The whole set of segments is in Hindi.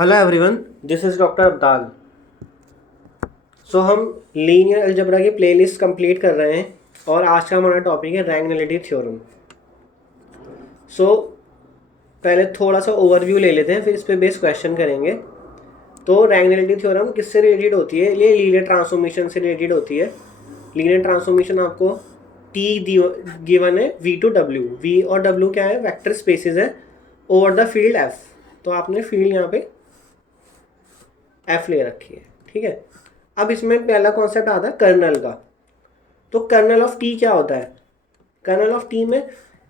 Hello everyone, this is doctor Abdal. हम लीनियर अलजेब्रा की प्लेलिस्ट कंप्लीट कर रहे हैं और आज का हमारा टॉपिक है रैंक नलिटी थ्योरम। पहले थोड़ा सा ओवरव्यू ले लेते हैं, फिर इस पे बेस क्वेश्चन करेंगे। तो रैंक नलिटी थ्योरम किससे रिलेटेड होती है? ये लीनियर ट्रांसफॉर्मेशन से रिलेटेड होती है। लीनियर ट्रांसफॉर्मेशन आपको टी गिवन है वी टू डब्ल्यू। वी और डब्ल्यू क्या है? वेक्टर स्पेसिस है ओवर द फील्ड एफ। तो आपने फील्ड यहाँ पे एफ ले रखी है, ठीक है। अब इसमें पहला कॉन्सेप्ट आता है कर्नल का। तो कर्नल ऑफ टी क्या होता है? कर्नल ऑफ टी में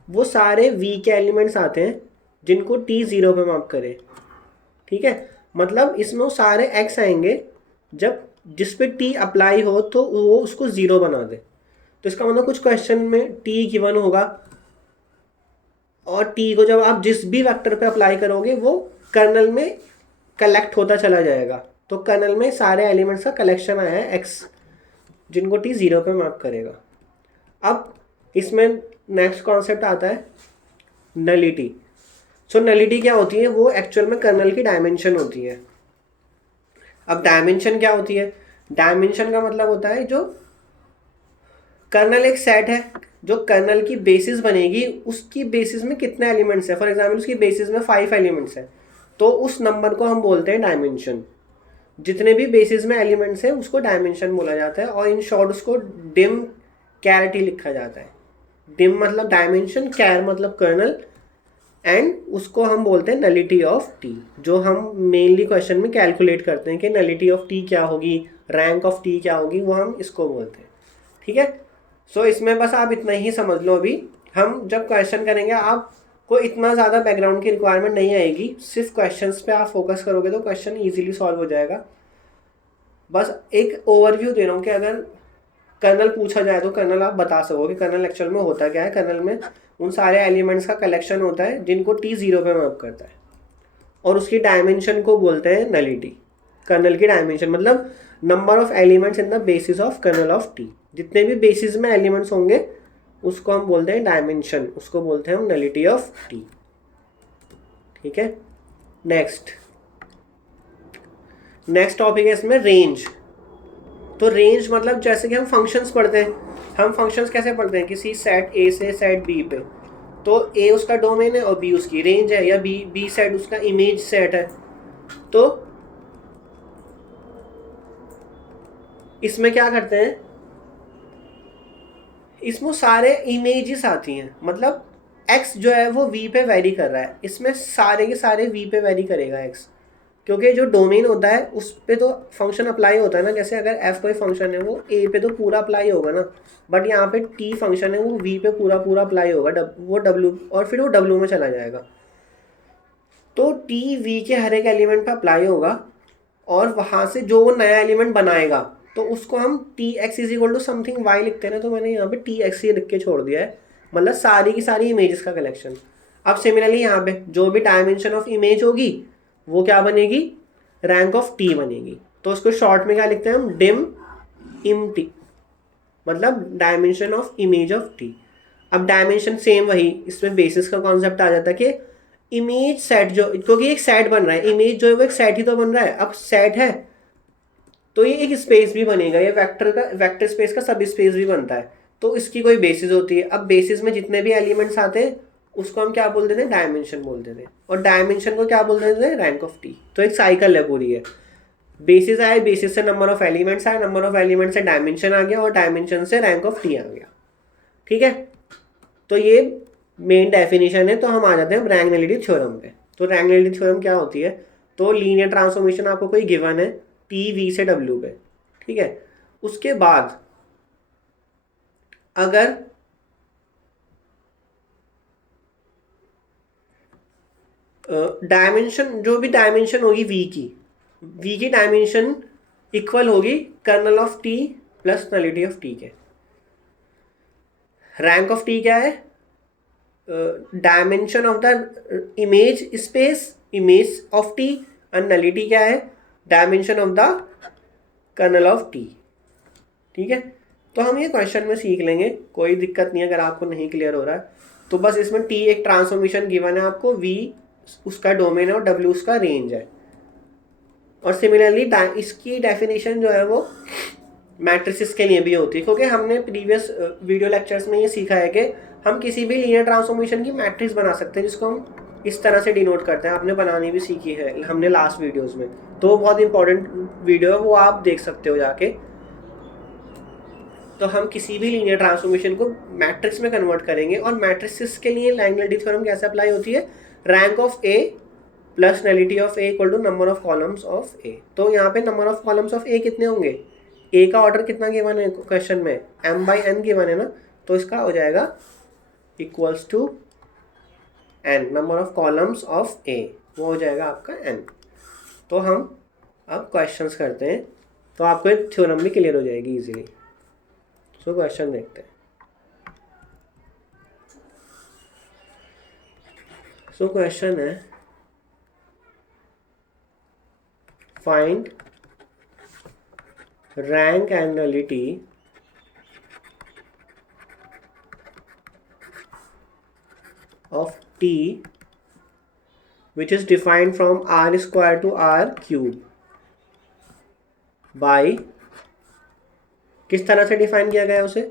वो सारे वी के एलिमेंट्स आते हैं जिनको टी जीरो पे माप करे, ठीक है। मतलब इसमें वो सारे एक्स आएंगे जब जिस पे टी अप्लाई हो तो वो उसको जीरो बना दे। तो इसका मतलब कुछ क्वेश्चन में टी गिवन होगा और टी को जब आप जिस भी वेक्टर पे अप्लाई करोगे वो कर्नल में कलेक्ट होता चला जाएगा। तो कर्नल में सारे एलिमेंट्स का कलेक्शन आया है एक्स जिनको टी जीरो पे मैप करेगा। अब इसमें नेक्स्ट कॉन्सेप्ट आता है नलिटी। नलिटी क्या होती है? वो एक्चुअल में कर्नल की डायमेंशन होती है। अब डायमेंशन क्या होती है? डायमेंशन का मतलब होता है जो कर्नल एक सेट है, जो कर्नल की बेसिस बनेगी उसकी बेसिस में कितने एलिमेंट्स हैं। फॉर एग्जाम्पल उसकी बेसिस में 5 एलिमेंट्स हैं तो उस नंबर को हम बोलते हैं डायमेंशन। जितने भी बेसिस में एलिमेंट्स हैं उसको डायमेंशन बोला जाता है और इन शॉर्ट उसको डिम कैरिटी लिखा जाता है। डिम मतलब डायमेंशन, कैर मतलब कर्नल, एंड उसको हम बोलते हैं नलिटी ऑफ टी। जो हम मेनली क्वेश्चन में कैलकुलेट करते हैं कि नलिटी ऑफ टी क्या होगी, रैंक ऑफ टी क्या होगी, वो हम इसको बोलते हैं, ठीक है। इसमें बस आप इतना ही समझ लो। अभी हम जब क्वेश्चन करेंगे आपको इतना ज़्यादा बैकग्राउंड की रिक्वायरमेंट नहीं आएगी, सिर्फ क्वेश्चंस पे आप फोकस करोगे तो क्वेश्चन इजीली सॉल्व हो जाएगा। बस एक ओवरव्यू दे रहा हूँ कि अगर कर्नल पूछा जाए तो कर्नल आप बता सकोगे कर्नल एक्चुअल में होता क्या है। कर्नल में उन सारे एलिमेंट्स का कलेक्शन होता है जिनको टी जीरो पे मैप करता है और उसकी डायमेंशन को बोलते हैं नलिटी। कर्नल की डायमेंशन मतलब number of elements in the basis of kernel of T. जितने भी बेसिस में एलिमेंट्स होंगे उसको हम बोलते हैं डायमेंशन, उसको बोलते हैं हम नलिटी ऑफ टी, ठीक है। नेक्स्ट टॉपिक है इसमें रेंज। तो रेंज मतलब जैसे कि हम फंक्शंस पढ़ते हैं, हम फंक्शंस कैसे पढ़ते हैं? किसी सेट ए से सेट बी पे, तो ए उसका डोमेन है और बी उसकी रेंज है, या बी सेट उसका इमेज सेट है। तो इसमें क्या करते हैं, इसमें सारे इमेजेस आती हैं। मतलब एक्स जो है वो वी पे वेरी कर रहा है, इसमें सारे के सारे वी पे वेरी करेगा एक्स, क्योंकि जो डोमेन होता है उस पर तो फंक्शन अप्लाई होता है ना। जैसे अगर एफ कोई फंक्शन है वो ए पे तो पूरा अप्लाई होगा ना, बट यहाँ पे टी फंक्शन है वो वी पे पूरा अप्लाई होगा, वो डब्ल्यू और फिर वो डब्ल्यू में चला जाएगा। तो टी वी के हर एक एलिमेंट पे अप्लाई होगा और वहाँ से जो वो नया एलिमेंट बनाएगा तो उसको हम T X is equal to something Y लिखते हैं ना। तो मैंने यहाँ पे टी एक्स ही लिख के छोड़ दिया है, मतलब सारी की सारी इमेजेस का कलेक्शन। अब सिमिलरली यहाँ पे जो भी डायमेंशन ऑफ इमेज होगी वो क्या बनेगी? रैंक ऑफ टी बनेगी। तो उसको शॉर्ट में क्या लिखते हैं हम? डिम इम टी, मतलब dimension of image of T. अब डायमेंशन सेम वही, इसमें बेसिस का कॉन्सेप्ट आ जाता है कि इमेज सेट जो, क्योंकि एक सेट बन रहा है, इमेज जो है वो एक सेट ही तो बन रहा है। अब सेट है तो ये एक स्पेस भी बनेगा, ये वेक्टर स्पेस का सब स्पेस भी बनता है। तो इसकी कोई बेसिस होती है। अब बेसिस में जितने भी एलिमेंट्स आते हैं उसको हम क्या बोल देते हैं? डायमेंशन बोल देते हैं। और डायमेंशन को क्या बोल देते हैं? Rank of T. तो एक साइकिल है पूरी है। बेसिस आए, बेसिस से नंबर ऑफ एलिमेंट्स आए, नंबर ऑफ एलिमेंट से डायमेंशन आ गया और डायमेंशन से रैंक ऑफ टी आ गया, ठीक है। तो ये मेन डेफिनेशन है। तो हम आ जाते हैं रैंक नलिटी थ्योरम पे। तो रैंक नलिटी थ्योरम क्या होती है? तो लीनियर ट्रांसफॉर्मेशन आपको कोई गिवन है टी वी से डब्ल्यू पे, ठीक है। उसके बाद अगर डायमेंशन, जो भी डायमेंशन होगी वी की डायमेंशन इक्वल होगी kernel of T plus nullity of T के। रैंक ऑफ टी क्या है? Dimension of the image space, image of T. And nullity क्या है? Dimension of the kernel of T, ठीक है। तो हम ये क्वेश्चन में सीख लेंगे, कोई दिक्कत नहीं। अगर आपको नहीं क्लियर हो रहा है तो बस इसमें टी एक ट्रांसफॉर्मेशन गिवन है आपको, वी उसका डोमेन है और डब्ल्यू उसका रेंज है। और सिमिलरली इसकी डेफिनेशन जो है वो मैट्रिसेस के लिए भी होती है, क्योंकि हमने प्रीवियस वीडियो लेक्चर्स में ये सीखा है कि हम किसी भी लीनियर ट्रांसफॉर्मेशन की मैट्रिक्स बना सकते हैं, जिसको हम इस तरह से डिनोट करते हैं। आपने बनानी भी सीखी है हमने लास्ट वीडियोस में, तो बहुत इंपॉर्टेंट वीडियो है, वो आप देख सकते हो जाके। तो हम किसी भी लीनियर ट्रांसफॉर्मेशन को मैट्रिक्स में कन्वर्ट करेंगे, और मैट्रिसेस के लिए लाइनलिटी थ्योरम कैसे अप्लाई होती है, rank of A plus nullity of A equal to number of columns of A. तो यहाँ पे number of columns of A कितने होंगे, ए का ऑर्डर कितना गिवन है क्वेश्चन में, m/n गिवन है ना, तो इसका हो जाएगा equals to n, number of columns of A, वो हो जाएगा आपका n। तो हम अब क्वेश्चंस करते हैं, तो आपको एक थ्योरम भी क्लियर हो जाएगी इजीली। सो क्वेश्चन देखते हैं। सो क्वेश्चन है, find rank and nullity of t which is defined from r square to r cube by, किस तरह से डिफाइन किया गया है उसे,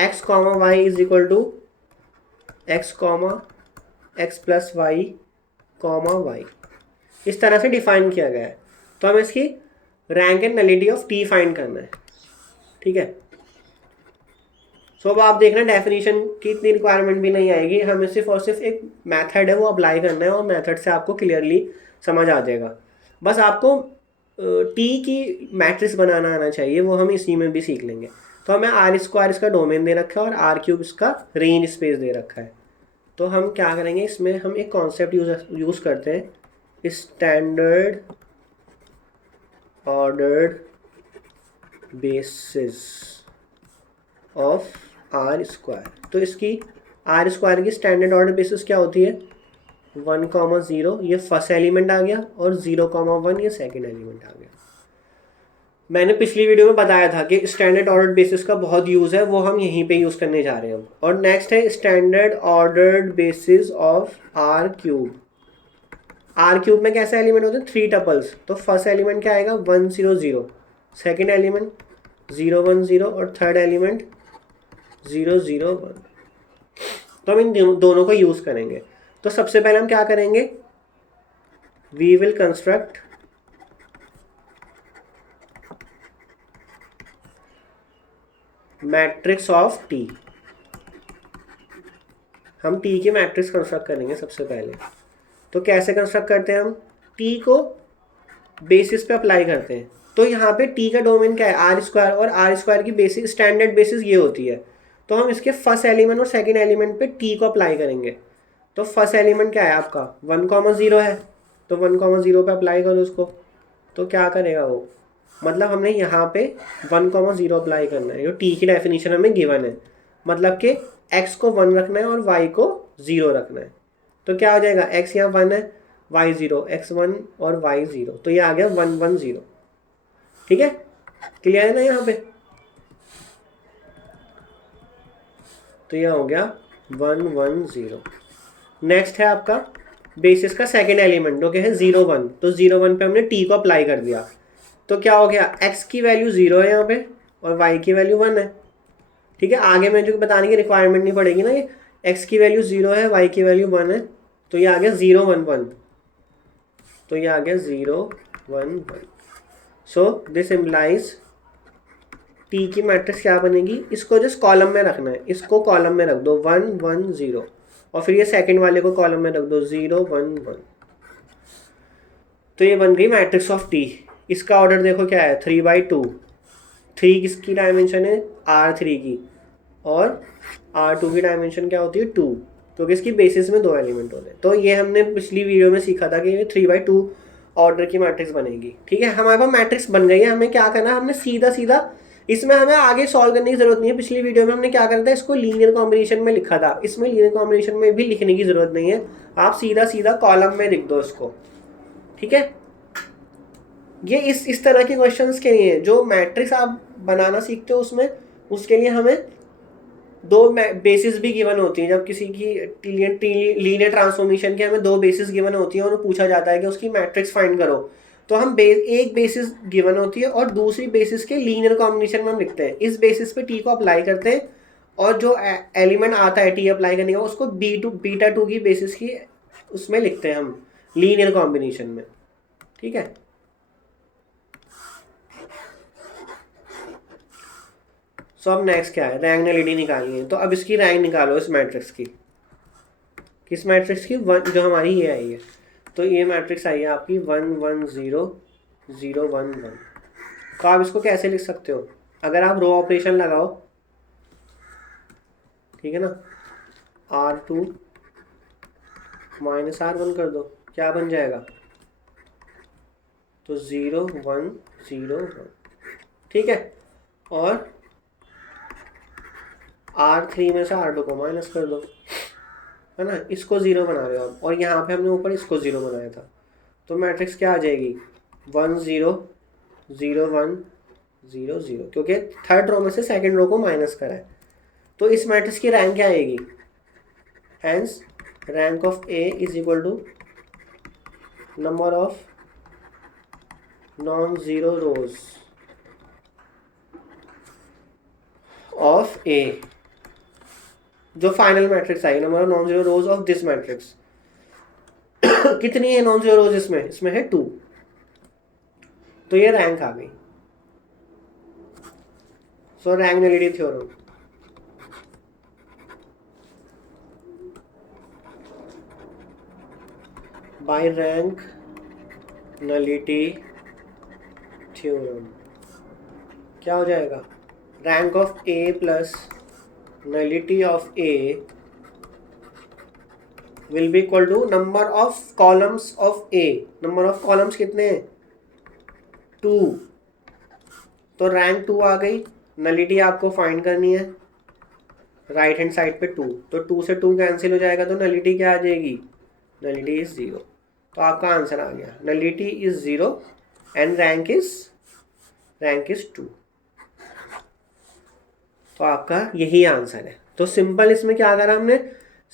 x comma Y is equal to x comma X plus Y comma Y, इस तरह से डिफाइन किया गया है। तो हमें इसकी rank and nullity of T find करना है, ठीक है। सो अब आप देखना डेफिनेशन की इतनी रिक्वायरमेंट भी नहीं आएगी, हमें सिर्फ और सिर्फ एक मेथड है वो अप्लाई करना है, और मेथड से आपको क्लियरली समझ आ जाएगा। बस आपको टी की मैट्रिक्स बनाना आना चाहिए, वो हम इसी में भी सीख लेंगे। तो हमें r स्क्वायर इसका डोमेन दे रखा है और r क्यूब इसका रेंज स्पेस दे रखा है। तो हम क्या करेंगे, इसमें हम एक कॉन्सेप्ट यूज़ करते हैं, standard ordered basis of R square. तो इसकी आर स्क्वायर की स्टैंडर्ड ऑर्डर बेसिस क्या होती है, 1,0, ये फर्स्ट एलिमेंट आ गया, और 0,1 ये सेकंड एलिमेंट आ गया। मैंने पिछली वीडियो में बताया था कि स्टैंडर्ड ऑर्डर्ड बेसिस का बहुत यूज़ है, वो हम यहीं पे यूज़ करने जा रहे हैं अब। और नेक्स्ट है standard ordered basis of R cube. R cube में कैसे एलिमेंट होते हैं, 3 टपल्स। तो फर्स्ट एलिमेंट क्या आएगा, 1 0 0, सेकेंड एलिमेंट 0 1 0, और थर्ड एलिमेंट 0 0 1। तो हम इन दोनों को यूज़ करेंगे। तो सबसे पहले हम क्या करेंगे, we will construct matrix of T. हम टी की मैट्रिक्स कंस्ट्रक्ट करेंगे सबसे पहले। तो कैसे कंस्ट्रक्ट करते हैं हम, टी को बेसिस पे अप्लाई करते हैं। तो यहाँ पे टी का डोमेन क्या है, आर स्क्वायर, और आर स्क्वायर की बेसिस स्टैंडर्ड बेसिस ये होती है। तो हम इसके फर्स्ट एलिमेंट और सेकंड एलिमेंट पे टी को अप्लाई करेंगे। तो फर्स्ट एलिमेंट क्या है आपका, 1,0 है, तो 1,0 पे अप्लाई करो उसको। तो क्या करेगा वो, मतलब हमने यहाँ पे 1,0 अप्लाई करना है, जो टी की डेफिनेशन हमें गिवन है। मतलब कि x को 1 रखना है और y को 0 रखना है। तो क्या हो जाएगा, x यहाँ 1 है, y 0, x 1 और y 0, तो ये आ गया 1 1 0। ठीक है, क्लियर है ना यहाँ पे। तो यह हो गया 1 1 0। नेक्स्ट है आपका बेसिस का सेकेंड एलिमेंट, जो कि है 0 1। तो 0 1 पे हमने t को अप्लाई कर दिया। तो क्या हो गया, x की वैल्यू 0 है यहाँ पे और y की वैल्यू 1 है। ठीक है, आगे मैं जो बताने की रिक्वायरमेंट नहीं पड़ेगी ना, ये x की वैल्यू 0 है, y की वैल्यू 1 है। तो ये आ गया 0 1 1। तो ये आ गया 0 1 1। सो दिस इम्प्लाइज टी की मैट्रिक्स क्या बनेगी, इसको जस्ट कॉलम में रखना है, इसको कॉलम में रख दो 1 1 0, और फिर ये सेकंड वाले को कॉलम में रख दो 0 1 1। तो ये बन गई मैट्रिक्स ऑफ टी। इसका ऑर्डर देखो क्या है, 3/2। 3 किसकी डायमेंशन है, R3 की, और R2 की डायमेंशन क्या होती है, 2, क्योंकि इसकी बेसिस में 2 एलिमेंट होते हैं। तो ये हमने पिछली वीडियो में सीखा था कि ये 3/2 ऑर्डर की मैट्रिक्स बनेगी। ठीक है, हमारे पास मैट्रिक्स बन गई है। हमें क्या करना है, हमने सीधा सीधा, इसमें हमें आगे सॉल्व करने की जरूरत नहीं है। पिछली वीडियो में हमने क्या करना था, इसको लीनियर कॉम्बिनेशन में लिखा था, इसमें लीनियर कॉम्बिनेशन में भी लिखने की जरूरत नहीं है। आप सीधा सीधा कॉलम में लिख दो इसको। ठीक है, ये इस तरह के क्वेश्चंस के लिए जो मैट्रिक्स आप बनाना सीखते हो उसमें, उसके लिए हमें 2 बेसिस भी गिवन होती हैं। जब किसी की लीनियर ट्रांसफॉर्मेशन की हमें 2 बेसिस गिवन होती हैं और पूछा जाता है कि उसकी मैट्रिक्स फाइंड करो, तो हम एक बेसिस गिवन होती है और दूसरी बेसिस के लीनियर कॉम्बिनेशन में हम लिखते हैं। इस बेसिस पे टी को अप्लाई करते हैं और जो एलिमेंट आता है टी अप्लाई करने का उसको बीटा टू की बेसिस की उसमें लिखते हैं हम लीनियर कॉम्बिनेशन में। ठीक है, सो अब नेक्स्ट क्या है, रैंक नलिटी निकालनी है। तो अब इसकी रैंक निकालो इस मैट्रिक्स की, किस मैट्रिक्स की, जो हमारी ये आई है। तो ये मैट्रिक्स आई है आपकी 1 1 0 0 1 1। तो आप इसको कैसे लिख सकते हो, अगर आप रो ऑपरेशन लगाओ, ठीक है ना, R2 माइनस R1 कर दो, क्या बन जाएगा, तो 0 1 0 1। ठीक है, और R3 में से R2 को माइनस कर दो, है ना, इसको 0 बना रहे हो आप, और यहाँ पे हमने ऊपर इसको 0 बनाया था। तो मैट्रिक्स क्या आ जाएगी, 1 0 0 1 0 0, क्योंकि थर्ड रो में से सेकंड रो को माइनस करा है। तो इस मैट्रिक्स की रैंक क्या आएगी, hence rank of A is equal to number of non zero rows of A, जो फाइनल मैट्रिक्स आई, number of non zero rows of this matrix. कितनी है नॉन जीरो रोज इसमें, इसमें है 2, तो ये रैंक आ गई। So rank nullity theorem, by rank nullity theorem क्या हो जाएगा, rank of A plus nullity of A will be equal to number of columns of A. Number of columns कितने हैं, 2, तो रैंक 2 आ गई। नलिटी आपको फाइंड करनी है राइट हैंड साइड पे 2, तो 2 से 2 कैंसिल हो जाएगा, तो नलिटी क्या आ जाएगी, नलिटी इज 0। तो आपका आंसर आ गया, nullity is 0 and rank is 2। तो आपका यही आंसर है। तो सिंपल इसमें क्या करा हमने,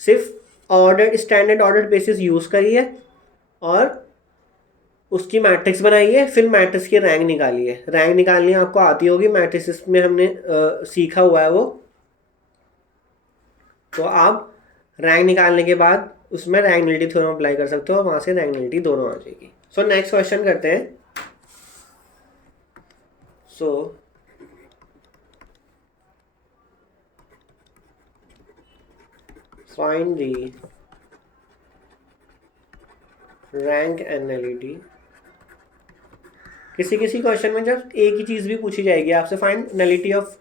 सिर्फ order standard order basis use करी है और उसकी मैट्रिक्स बनाई है, फिर मैट्रिक्स की रैंक निकाली है। रैंक निकालनी आपको आती होगी, मैट्रिक्स में हमने सीखा हुआ है वो। तो आप रैंक निकालने के बाद उसमें रैंक नलिटी थ्योरम अप्लाई कर सकते हो और वहां से रैंक नलिटी दोनों आ जाएगी। सो नेक्स्ट क्वेश्चन करते हैं। So find the rank and nullity. किसी किसी क्वेश्चन में जब एक ही चीज़ भी पूछी जाएगी आपसे, फाइंड नलिटी ऑफ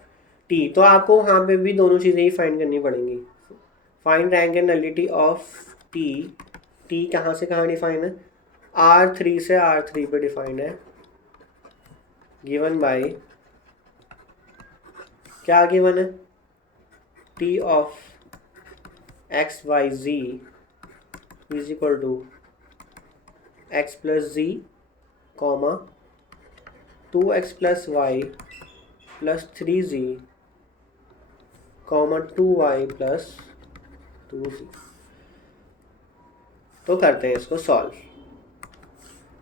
टी, तो आपको वहाँ पे भी दोनों चीज़ें ही फाइंड करनी पड़ेंगी। Find rank and nullity of T, T कहाँ से कहाँ डिफाइन है, R3 से R3 पे डिफाइंड है, गिवन बाय क्या गिवन है, T of X Y Z is equal to X plus Z comma 2x plus Y plus 3z comma 2y plus 2z। तो करते हैं इसको सॉल्व।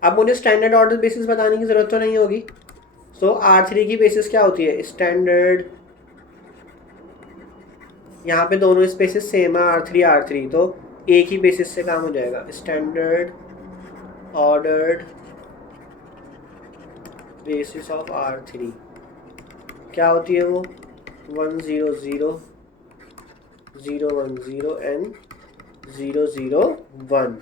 अब मुझे स्टैंडर्ड ऑर्डर बेसिस बताने की ज़रूरत तो नहीं होगी। सो R3 की बेसिस क्या होती है, स्टैंडर्ड, यहाँ पे दोनों स्पेसिस सेम है R3 तो एक ही बेसिस से काम हो जाएगा। Standard ordered basis of R3 क्या होती है वो, 1 0 0 0 1 0 एंड 0 0 1।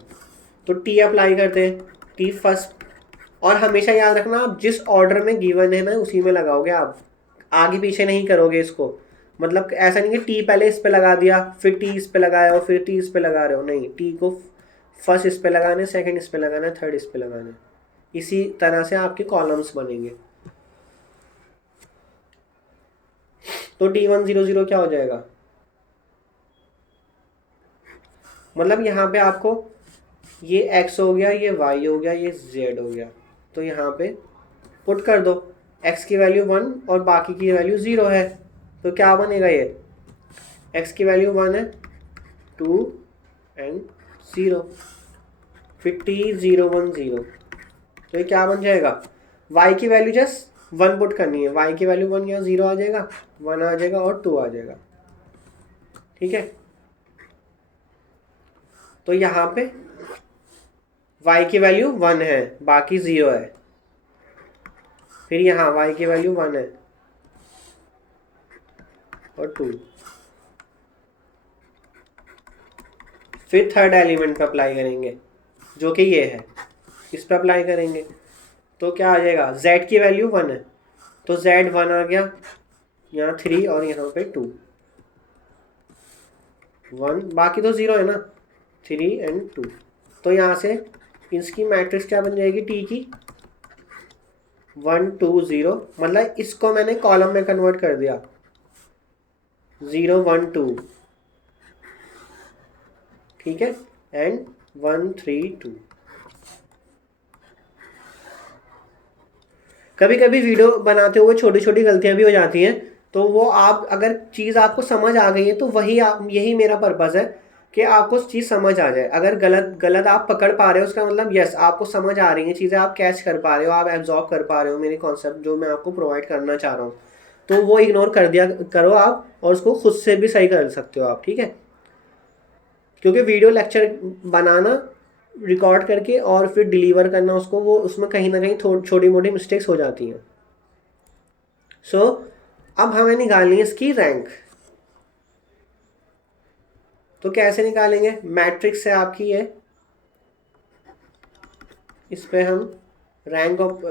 तो टी अप्लाई करते हैं, टी फर्स्ट, और हमेशा याद रखना आप जिस ऑर्डर में गिवन है ना उसी में लगाओगे, आप आगे पीछे नहीं करोगे इसको। मतलब ऐसा नहीं कि टी पहले इस पे लगा दिया फिर टी इस पे लगाया और फिर टी इस पे लगा रहे हो, नहीं, टी को फर्स्ट इस पे लगाना है, सेकंड इस पे लगाना है, थर्ड इस पे लगाना है। इसी तरह से आपके कॉलम्स बनेंगे। तो D1 0 0 क्या हो जाएगा, मतलब यहाँ पे आपको ये x हो गया, ये y हो गया, ये z हो गया, तो यहाँ पे पुट कर दो, x की वैल्यू 1 और बाकी की वैल्यू 0 है, तो क्या बनेगा, ये x की वैल्यू 1 है, 2 एंड 0, फिर T 0 1 0, तो ये क्या बन जाएगा, y की वैल्यू जस्ट 1 पुट करनी है, y की वैल्यू 1 या 0 आ जाएगा, 1 आ जाएगा और 2 आ जाएगा। ठीक है, तो यहाँ पे y की वैल्यू 1 है, बाकी 0 है। फिर यहाँ y की वैल्यू 1 है और 2। फिर थर्ड एलिमेंट पे अप्लाई करेंगे जो कि ये है, इस पे अप्लाई करेंगे तो क्या आ जाएगा, z की वैल्यू 1 है तो z 1 आ गया, यहाँ 3 और यहाँ पे 2, 1 बाकी तो 0 है ना, 3 एंड 2। तो यहाँ से इसकी मैट्रिक्स क्या बन जाएगी, t की 1 2 0, मतलब इसको मैंने कॉलम में कन्वर्ट कर दिया, 0 1 2, ठीक है, एंड 1 3 2। कभी कभी वीडियो बनाते हुए छोटी छोटी गलतियां भी हो जाती हैं, तो वो आप अगर चीज़ आपको समझ आ गई है तो वही आप, यही मेरा पर्पज़ है कि आपको चीज़ समझ आ जाए। अगर गलत गलत आप पकड़ पा रहे हो उसका मतलब यस आपको समझ आ रही है चीज़ें, आप कैच कर पा रहे हो, आप एब्जॉर्ब कर पा रहे हो मेरे कॉन्सेप्ट जो मैं आपको प्रोवाइड करना चाह रहा हूँ, तो वो इग्नोर कर दिया करो आप और उसको खुद से भी सही कर सकते हो आप। ठीक है, क्योंकि वीडियो लेक्चर बनाना, रिकॉर्ड करके और फिर डिलीवर करना उसको, वो उसमें कहीं ना कहीं छोटी मोटी मिस्टेक्स हो जाती हैं। सो अब हमें निकालनी है इसकी रैंक। तो कैसे निकालेंगे, मैट्रिक्स है आपकी है, इस पे हम rank of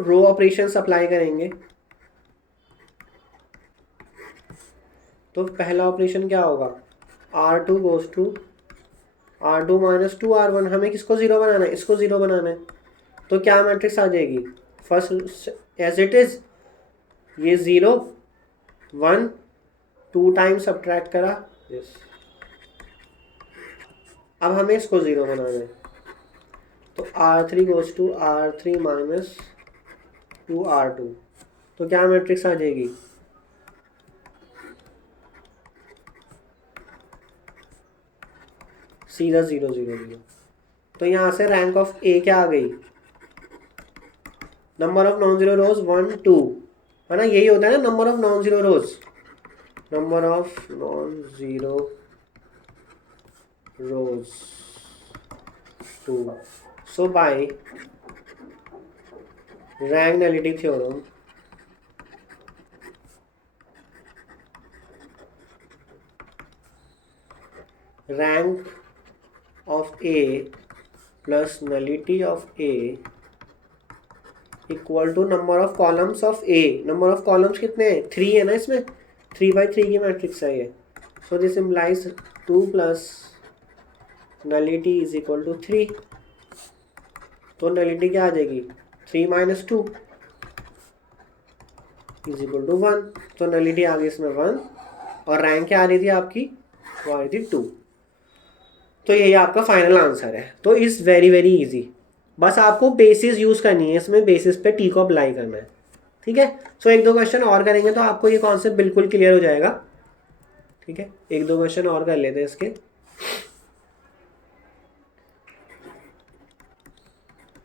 row operations apply करेंगे। तो पहला ऑपरेशन क्या होगा, R2 goes to R2 minus 2R1, हमें किसको 0 बनाना है, इसको 0 बनाना है। तो क्या मैट्रिक्स आ जाएगी, फर्स्ट एज इट इज, ये 0 1 2 टाइम्स सब्ट्रैक्ट करा, यस। अब हमें इसको 0 बनाना है, तो R3 goes to R3 minus 2R2, तो क्या मैट्रिक्स आ जाएगी, सीधा 0 0 0। तो यहाँ से रैंक ऑफ ए क्या आ गई, number of non zero rows 1 2, है ना, यही होता है ना number of non zero rows, number of non zero rows 2। So by rank nullity theorem, rank of A plus nullity of A equal to number of columns of A. Number of columns कितने हैं, 3 है ना, इसमें 3/3 की मैट्रिक्स है ये। So this implies 2 plus nullity is equal to 3। तो नलिटी क्या आ जाएगी, 3 माइनस 2 इज इक्वल टू 1। तो नलिटी आ गई इसमें 1 और रैंक क्या आ रही थी आपकी, वो आ रही थी 2। तो यही आपका फाइनल आंसर है। तो इज़ वेरी वेरी इजी, बस आपको बेसिस यूज़ करनी है, इसमें बेसिस पे टी को अप्लाई करना है। ठीक है, सो एक दो क्वेश्चन और करेंगे तो आपको ये कॉन्सेप्ट बिल्कुल क्लियर हो जाएगा। ठीक है, एक दो क्वेश्चन और कर लेते हैं इसके।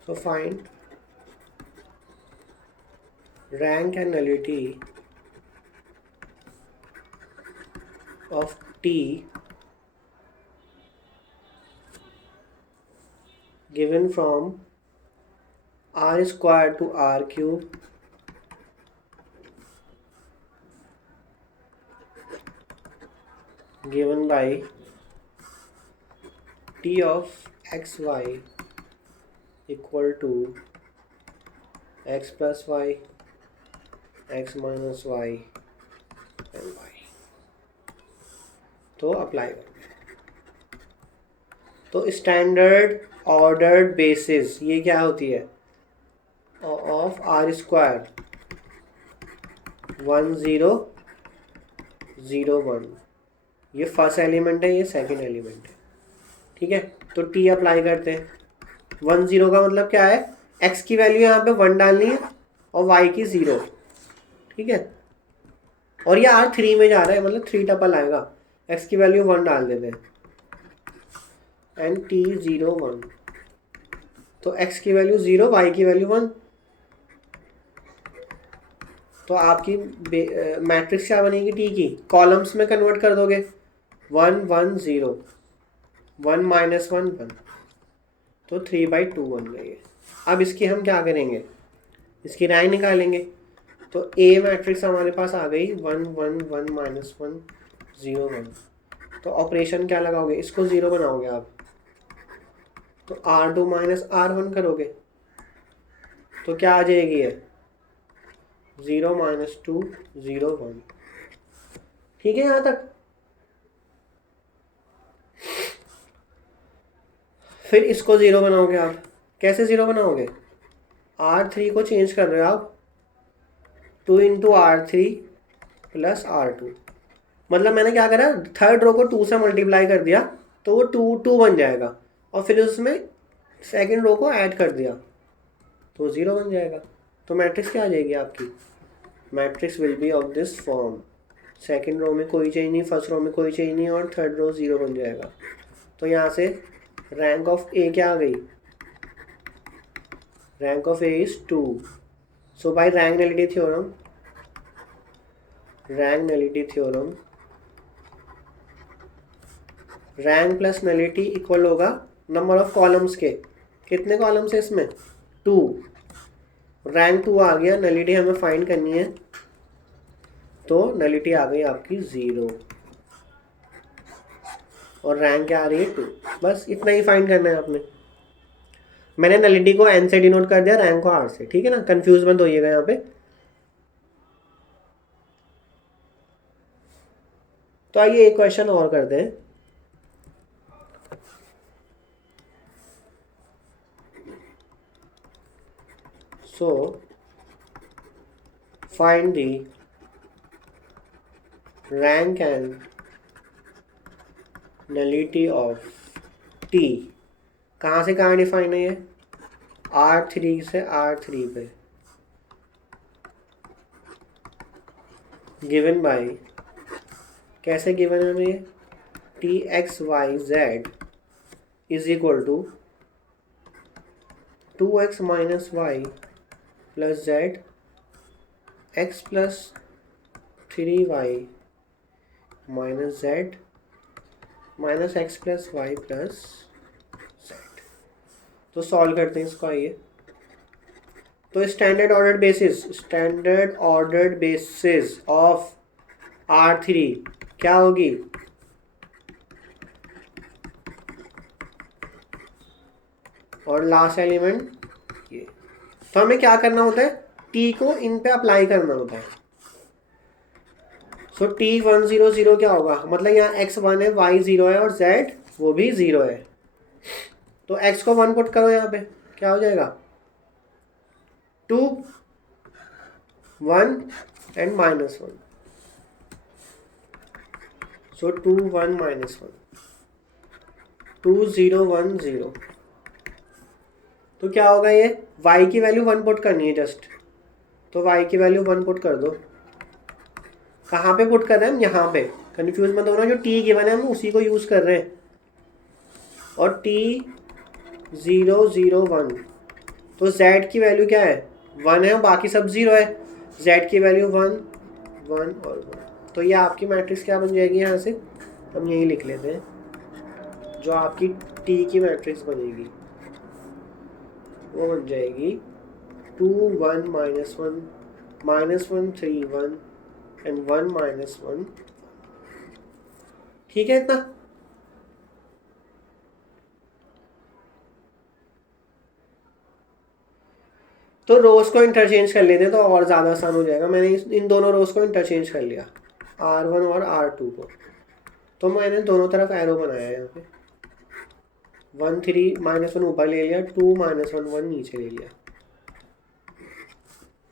So find rank and nullity of T given from r square to r cube given by t of xy equal to x plus y, x minus y and y। तो अप्लाई करें तो स्टैंडर्ड ऑर्डर्ड बेसिस ये क्या होती है, ऑफ आर स्क्वायर 1 0 0 1, ये फर्स्ट एलिमेंट है, ये सेकंड एलिमेंट है। ठीक है, तो टी अप्लाई करते हैं। 1 0 का मतलब क्या है, x की वैल्यू यहाँ पे 1 डालनी है और y की 0। ठीक है, और ये r 3 में जा रहा है, मतलब 3 टपल आएगा, x की वैल्यू 1 डाल देते हैं एंड t 0 1। तो x की वैल्यू 0, y की वैल्यू 1। तो आपकी मैट्रिक्स क्या बनेगी टी की, कॉलम्स में कन्वर्ट कर दोगे, 1 1 0, 1 माइनस 1 1, तो 3/2 बन गई है। अब इसकी हम क्या करेंगे, इसकी रैंक निकालेंगे। तो ए मैट्रिक्स हमारे पास आ गई 1 1 1 माइनस 1 0 1। तो ऑपरेशन क्या लगाओगे, इसको 0 बनाओगे आप, तो R2 माइनस R1 करोगे, तो क्या आ जाएगी है 0 माइनस 2 0 1। ठीक है यहाँ तक। फिर इसको 0 बनाओगे आप, कैसे 0 बनाओगे, R3 को चेंज कर रहे हो आप, 2 इंटू R3 प्लस R2। मतलब मैंने क्या करा, थर्ड रो को 2 से मल्टीप्लाई कर दिया, तो वो 2 2 बन जाएगा, और फिर उसमें सेकंड रो को ऐड कर दिया, तो 0 बन जाएगा। तो मैट्रिक्स क्या आ जाएगी आपकी, matrix will be of this form, second row में कोई चेंज नहीं, फर्स्ट रो में कोई चेंज नहीं, और थर्ड रो 0 बन जाएगा। तो यहाँ से रैंक ऑफ ए क्या आ गई, rank of A is 2। So by rank nullity theorem, rank nullity theorem, rank plus nullity equal होगा नंबर ऑफ कॉलम्स के, कितने कॉलम्स है इसमें 2, रैंक 2 आ गया, नलिटी हमें फाइंड करनी है, तो नलिटी आ गई आपकी 0, और रैंक क्या आ रही है 2। बस इतना ही फाइंड करना है आपने। मैंने नलिटी को n से डिनोट कर दिया, रैंक को r से, ठीक है ना, कंफ्यूज मत होइएगा यहाँ पे। तो आइए एक क्वेश्चन और करते हैं। So find the rank and nullity of T। कहाँ से कहाँ डिफाइन है ये, R3 से R3 पे, गिवन बाय, कैसे गिवन है हमें, T X Y Z is equal to 2x minus Y plus Z, X plus 3y minus Z minus X plus Y plus Z. तो सॉल्व करते हैं इसको, आइए। तो standard ordered basis of R3 क्या होगी, और लास्ट एलिमेंट ये। तो हमें क्या करना होता है, T को इन पे अप्लाई करना होता है। सो T1 0 0 क्या होगा, मतलब यहाँ x 1 है, y 0 है, और z वो भी 0 है। तो x को 1 पुट करो यहाँ पे, क्या हो जाएगा 2 1 एंड माइनस 1। So 2 1 minus 1, 2 0 1 0। तो क्या होगा, ये y की वैल्यू 1 पुट करनी है जस्ट, तो y की वैल्यू 1 पुट कर दो। कहाँ पे पुट कर रहे हैं हम, यहाँ पे, कंफ्यूज मत होना, जो t गिवन है हम उसी को यूज कर रहे हैं। और t 0 0 1, तो z की वैल्यू क्या है 1 है, और बाकी सब 0 है, z की वैल्यू 1 1 और 1। तो ये आपकी मैट्रिक्स क्या बन जाएगी, यहाँ से हम यही लिख लेते हैं, जो आपकी t की मैट्रिक्स बनेगी वो बन जाएगी 2 1 माइनस 1 माइनस 1 3 1 एंड 1 माइनस 1। ठीक है इतना। तो रोज को इंटरचेंज कर लेते हैं तो और ज़्यादा आसान हो जाएगा। मैंने इन दोनों रोज को इंटरचेंज कर लिया, R1 और R2 को। तो मैंने दोनों तरफ एरो बनाया है यहाँ पे, 1 3 माइनस 1 ऊपर ले लिया, 2 माइनस 1 1 नीचे ले लिया।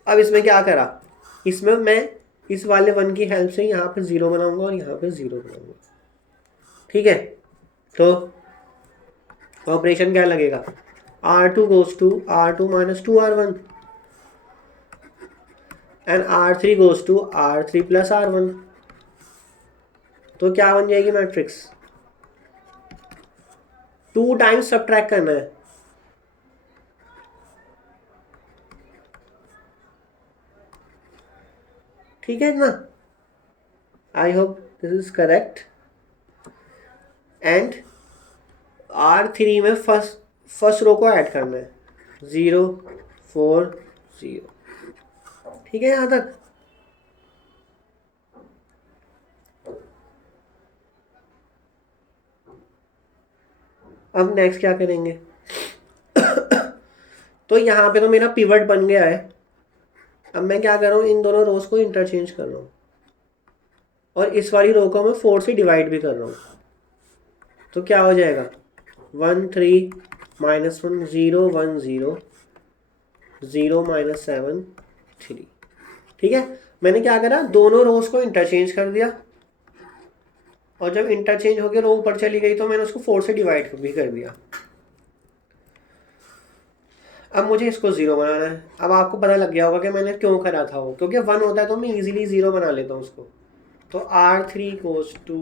अब इसमें क्या करा, इसमें मैं इस वाले 1 की हेल्प से यहाँ पे 0 बनाऊंगा और यहाँ पे 0 बनाऊंगा। ठीक है, तो ऑपरेशन क्या लगेगा, R2 goes to R2 minus 2R1 and R3 goes to R3 plus R1। तो क्या बन जाएगी मैट्रिक्स, 2 टाइम्स सब्ट्रैक्ट करना है, ठीक है ना? आई hope this is correct. And R3 में फर्स्ट रो को ऐड करना है 0 4 0। ठीक है यहाँ तक? अब नेक्स्ट क्या करेंगे? तो यहाँ पे तो मेरा पिवट बन गया है। अब मैं क्या कर रहा हूँ, इन दोनों रोज को इंटरचेंज कर रहा हूँ और इस वाली रो को मैं 4 से डिवाइड भी कर रहा हूँ। तो क्या हो जाएगा 1 3 -1 0 1 0 0 -7 3। ठीक है, मैंने क्या करा, दोनों रोज को इंटरचेंज कर दिया और जब इंटरचेंज होकर रो ऊपर चली गई तो मैंने उसको 4 से डिवाइड भी कर दिया। अब मुझे इसको 0 बनाना है। अब आपको पता लग गया होगा कि मैंने क्यों करा था वो, क्योंकि 1 होता है तो मैं इजीली 0 बना लेता हूँ उसको। तो R3 goes to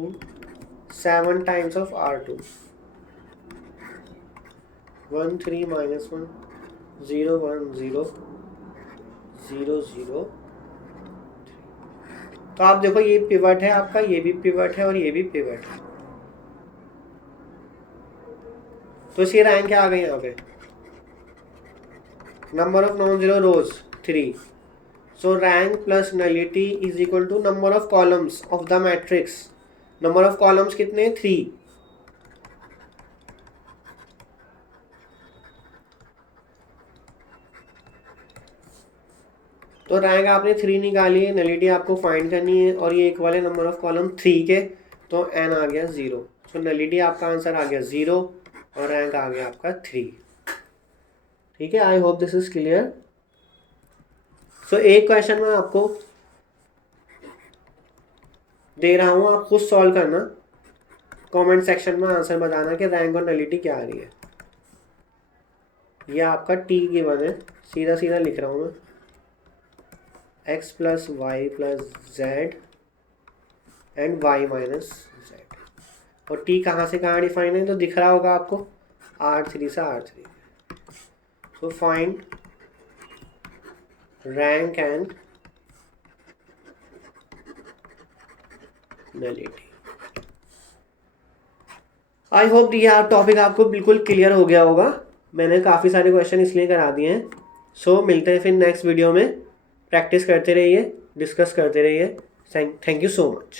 7 times of R2 1 3 -1 0 1 0 0 0। तो आप देखो ये पिवट है आपका, ये भी पिवट है और ये भी पिवट है। तो इसकी रैंक क्या आ गई यहाँ पे? Number of non zero rows 3। So rank plus nullity is equal to number of columns of the matrix. Number of columns कितने? 3। तो रैंक आपने 3 निकाली है, नलिटी आपको फाइंड करनी है और ये एक वाले नंबर ऑफ कॉलम 3 के, तो n आ गया 0। सो नलिटी आपका आंसर आ गया 0 और रैंक आ गया आपका 3। ठीक है, I hope this is clear. So एक क्वेश्चन मैं आपको दे रहा हूँ, आप खुद सॉल्व करना, कमेंट सेक्शन में आंसर बताना कि रैंक और नलिटी क्या आ रही है। ये आपका t गिवन है, सीधा सीधा लिख रहा हूँ मैं, x + y + z and y - z। और t कहाँ से कहाँ डिफाइन है तो दिख रहा होगा आपको, R3 से R3। तो find rank and nullity. I hope ये टॉपिक आपको बिल्कुल क्लियर हो गया होगा। मैंने काफ़ी सारे क्वेश्चन इसलिए करा दिए हैं। सो मिलते हैं फिर नेक्स्ट वीडियो में। प्रैक्टिस करते रहिए, डिस्कस करते रहिए। Thank you so much.